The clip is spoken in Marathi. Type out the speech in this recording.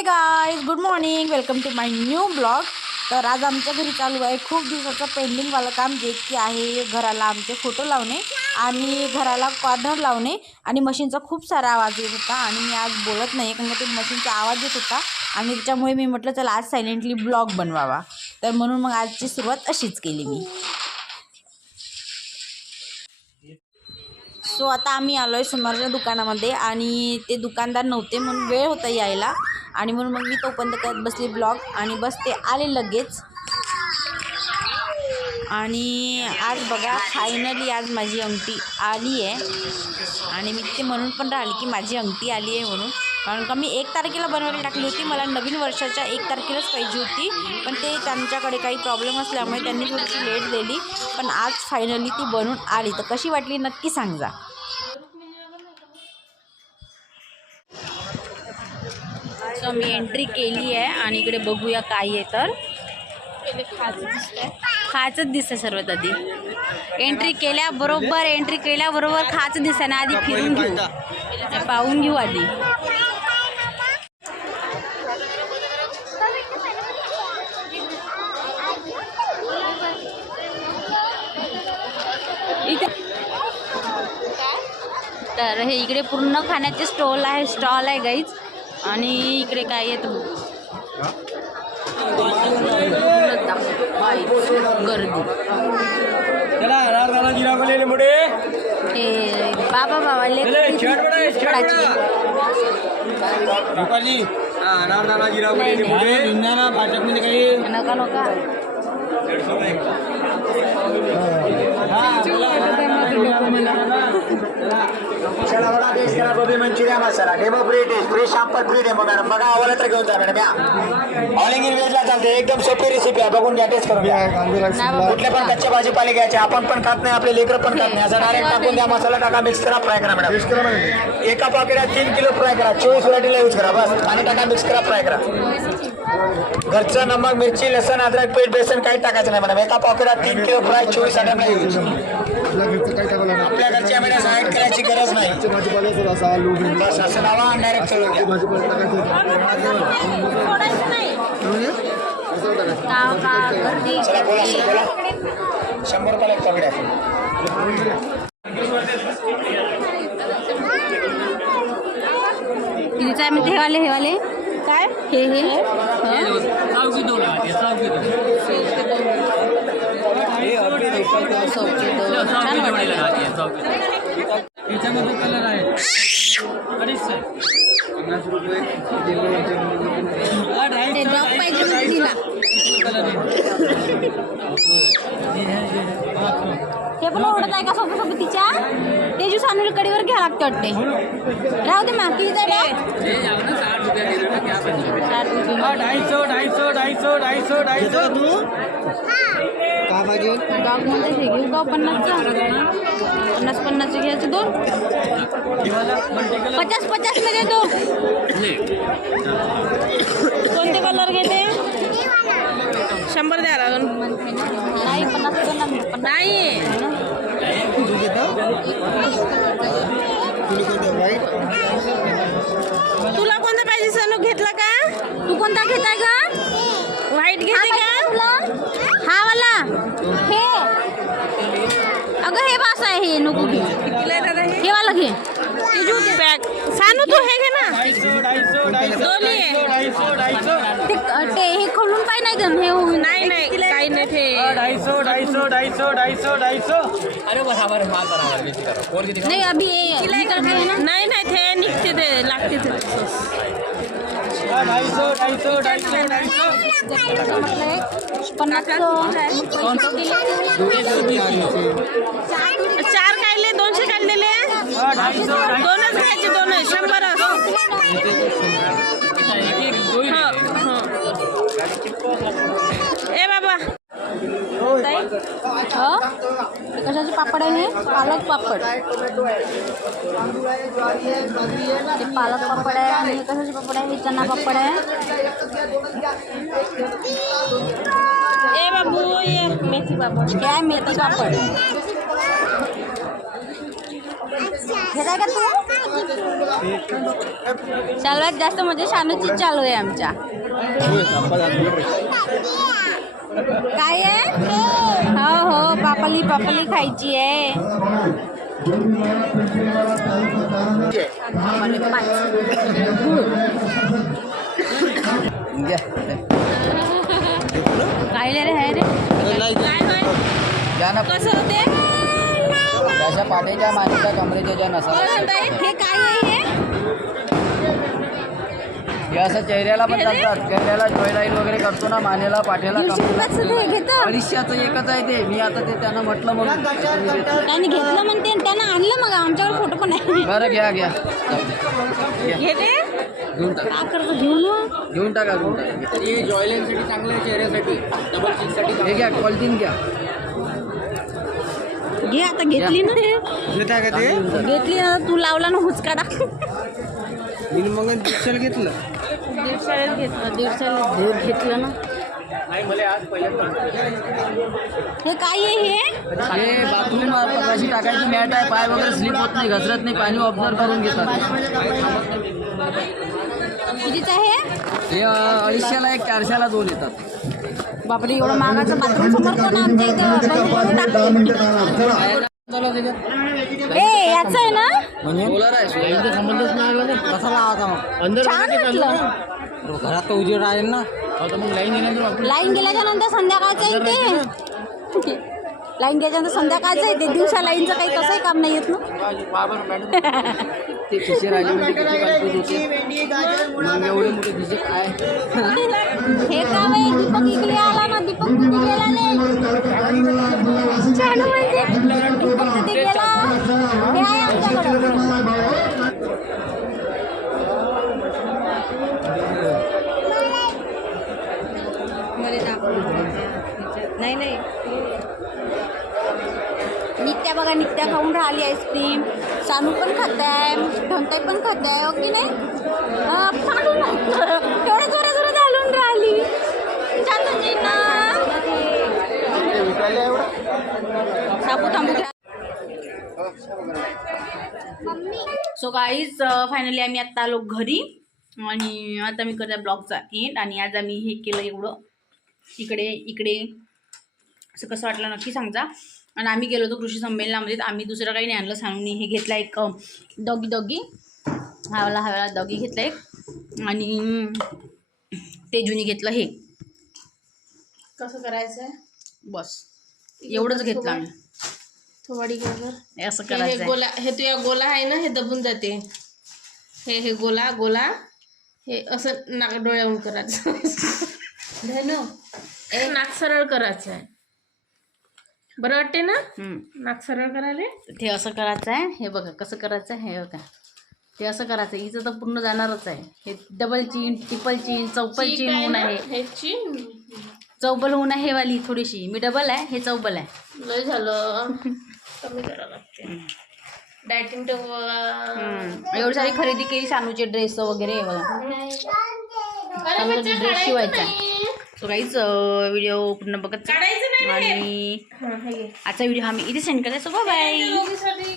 हे guys, good morning, welcome to my new blog. तर आज आमच्या घरी चालू आहे खूप दिवसाचं पेंडिंगवालं काम, जे की आहे घराला आमचे फोटो लावणे आणि घराला कॉर्नर लावणे। आणि मशीनचा खूप सारा आवाज येत होता आणि मी आज बोलत नाही कारण ते मशीनचा आवाज येत होता आणि त्याच्यामुळे मी म्हटलं चला आज सायलेंटली ब्लॉग बनवावा। तर म्हणून मग आजची सुरुवात अशीच केली मी। सो आता आम्ही आलो आहे सुमारच्या दुकानामध्ये आणि ते दुकानदार नव्हते म्हणून वेळ होता यायला आणि म्हणून मग मी तोपर्यंत करत बसली ब्लॉग आणि बस ते आले लगेच। आणि आज बघा फायनली आज माझी अंगठी आली आहे आणि मी तिथे म्हणून पण राहिली की माझी अंगठी आली आहे म्हणून, कारण का मी 1 तारखेला बनवायला टाकली होती। मला नवीन वर्षाच्या 1 तारखेलाच पाहिजे होती, पण ते त्यांच्याकडे काही प्रॉब्लेम असल्यामुळे त्यांनी थोडीशी लेट दिली, पण आज फायनली ती बनून आली। तर कशी वाटली नक्की सांगा। सो मी एंट्री केली आहे आणि इकडे बघूया काय आहे। तर खायचंच दिसतं सर्वात आधी। एंट्री केल्याबरोबर खायचं दिसतं ना, आधी फिरून घेऊ, पाहून घेऊ आधी। तर हे इकडे पूर्ण खाण्याचे स्टॉल आहे गाईज। आणि इकडे काय आहे गर्दी, हे बाबाले नका नका gobi manchurian masala demo free taste free sample free demo madam बघा आवाला तर घेऊन जा मॅडम या ऑल इंग्लिश वेजला चालते। एकदम सोपी रेसिपी आहे, बघून घ्या, टेस्ट करून घ्या। कुठले पण कच्चे भाजीपाले घ्यायचे, आपण पण खात नाही, आपले लेकर पण खात नाही, असं डायरेक्ट टाकून द्या, मसाला टाका, मिक्स करा, फ्राय करा मॅडम। एका पॉकेटात 3 किलो फ्राय करा, 24 व्हरायटीला यूज करा, बस पाणी टाका, मिक्स करा, फ्राय करा। घरचं नमक मिरची लसण अद्रक पेस्ट बेसन काही टाकायचं नाही मॅडम। एका पॉकेटात 3 किलो फ्राय 24 आयटमला यूज। आपल्या घरची आम्हाला साईड करायची गरज नाही, बस असं नावा डायरेक्ट करून घ्या। चला बोला 100 रुपयाला एक पकड्या। कितीचा आहे म्हणते हे वाले काय हे याच्यामध्ये कलर आहे 250 ते पण ओढत आहे का सोबत तिच्या ते ज्यूस आणून कडीवर घ्या लागते वाटते। राहू दे मग किती $250 तू का पाहिजे डॉग मध्ये हे घेऊ का 50 घ्यायचे 2 50 मध्ये 2 कोणते कलर घेते 100 द्या लागून नाही 50 नाही तुला कोणता पाहिजे सनू घेतला का तू कोणता घेताय का व्हाईट घेते का हा वाला हे अगं हे बास आहे हे नको घे हे वाला घे पॅक सानू तू हे घे ना दोन्ही ते हे खोलून पाय नाही जम हे नाही काही नाही ते 250 अरे बराबर नाही अभी नाही ते निघते ते लागते ते 4 काढले 200 काढलेले 2च घ्यायचे 2 100 ए बाबा कशाचे पापड आहे हे पालक पापड ते पालक पापड आहे आणि कशाचे पापड आहे हे चना पापड आहे। ए बाबू ये मेथी पापड काय मेथी पापड घेताय का तू सर्वात जास्त म्हणजे शानूची चालू आहे आमच्या. काय आहे? हो हो, पापली पापली खायची आहे. काय रे आहे रे? कसं होते? त्याच्या पाठीच्या मानेच्या कमरेच्या ज्या नसा हे काय आहे हे असं चेहऱ्याला पण चालतात. चेहऱ्याला ज्वेलाईन वगैरे करतो ना, मानेला पाठीला हे? घेतं 250चं एकच आहे ते. मी आता ते त्यांना म्हटलं मग त्याने घेतलं म्हणते आणि त्यानं आणलं. मग आमच्याकडे फोटो पण आहे. बरं घ्या घेते घेऊन टाका. का करतो? घेऊन घेऊन टाका हे जॉयलेनसाठी चांगलं आहे, चेहऱ्यासाठी डबल चिकसाठी. हे घ्या क्वालिटीन घ्या. घे आता. घेतली ना ते, घेतली ना. तू लावला ना हुचकाडा. मग दिवसाला घेतलं 150 घेतलं ना. हे काय आहे हे बाथरूम कशी टाकायची मॅट आहे. पाय वगैरे स्लिप होत नाही, घसरत नाही, पाणी ऑब्झर्व करून घेतात. कितीचं आहे? हे 250ला एक, 400ला 2 येतात. बापरे, एवढं महागाचं बाथरूम समोर कोण आमच्या इथं? याच आहे ना? सोलर आहे, सोलरचा संबंधच नाही आला. कसा लावायचा मग? छान म्हटलं. घरात तर उजेड राहील ना. मग लाईन गेल्यानंतर लाईन गेल्याच्या नंतर संध्याकाळचं येते. लाईन गेल्यानंतर संध्याकाळचं येते. दिवसा लाईनचं काही तसंही काम नाही येत ना. ते खिसे राहिले म्हणजे किती कालपूस होते. मग एवढे मोठे खिसे काय. हे का बाई? दीपक इकडे आला ना. दीपक कुठे गेला नाही? छान म्हणजे दीपक कुठे गेला? हे आहे आमच्याकडं. नाही नाही, नित्या बघा, नित्या खाऊन राहिली आईस्क्रीम. सानू पण खात आहे, धनताई पण खात आहे. हो की नाही? थोडं जोरात घालून राहिली. चालूजींना साबू थांबू घ्या. सो गाईज, फायनली आम्ही आत्ता आलो घरी आणि आता मी करते ब्लॉगचा एंड. आणि आज आम्ही हे केलं एवढं, इकडे असं कसं वाटलं नक्की सांगा. आणि आम्ही गेलो होतो कृषी संमेलनामध्ये. आम्ही दुसरं काही नाही आणलं. सांगून हे घेतला एक डॉगी हवाला डॉगी घेतला एक. आणि तेजूनी घेतलं हे. कसं करायचं आहे? बस एवढंच घेतलं आम्ही. थोडी हे असं हे करायचं. गोला, हे तुझ्या गोला आहे ना, हे दबून जाते. हे गोला हे असं नाक डोळ्याहून करायचं. धनु, नाक सरळ करायचं आहे. बरं वाटते ना नाक सरळ करायला? ते असं करायचं आहे. हे बघा कसं करायचं आहे. हे बघा ते असं करायचं. हिचं तर पूर्ण जाणारच आहे. हे डबल चीन, ट्रिपल चीन, चौपल चीन होऊन आहे. हे चीन चौबल होऊन आहे वाली थोडीशी. मी डबल आहे, हे चौबल आहे. लय झालं. कमी करावं लागते. डायटिंग एवढी सारी खरेदी केली. सानूचे ड्रेस वगैरे बघा. ड्रेस शिवायचा. सो काहीच व्हिडिओ पूर्ण बघत काढायचं नाही. आणि आजचा व्हिडिओ आम्ही इथे सेंड करायचो. बाय.